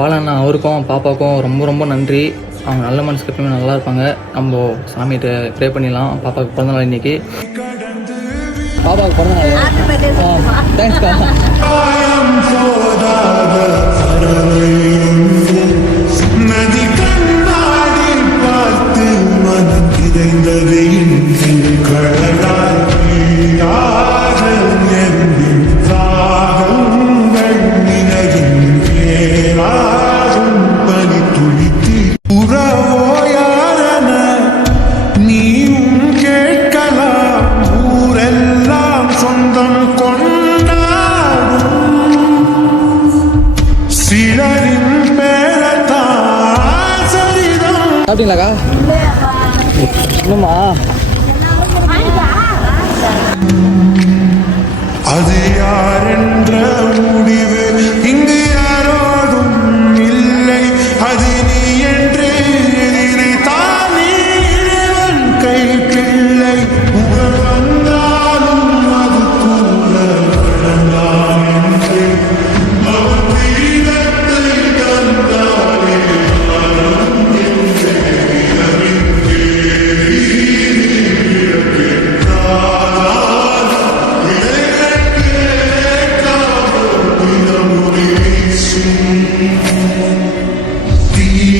பாலண்ணா அவருக்கும் பாப்பாவுக்கும் ரொம்ப ரொம்ப நன்றி. அவங்க நல்ல மனசுக்கு எப்பயுமே நல்லா இருப்பாங்க. நம்ம சாமிகிட்ட ப்ரே பண்ணிடலாம். பாப்பாவுக்கு பிறந்த நாள் இன்னைக்கு. பாப்பாவுக்கு பிறந்த நாள் தேங்க்ஸ்க்கா நதி பார்த்து மனம் இதைந்தது சாப்பிட்டீங்களாக்கா? இன்னுமா?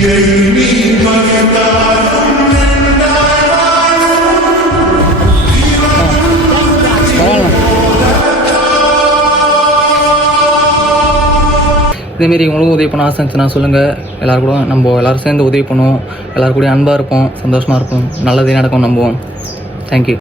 இதேமாரி உங்களுக்கும் உதவி பண்ண ஆசை இருந்துச்சுன்னா சொல்லுங்கள் எல்லோரும் கூட நம்ம எல்லாரும் சேர்ந்து உதவி பண்ணுவோம். எல்லோரும் கூட அன்பாக இருப்போம். சந்தோஷமாக இருப்போம். நல்லதே நடக்கும் நம்புவோம். தேங்க்யூ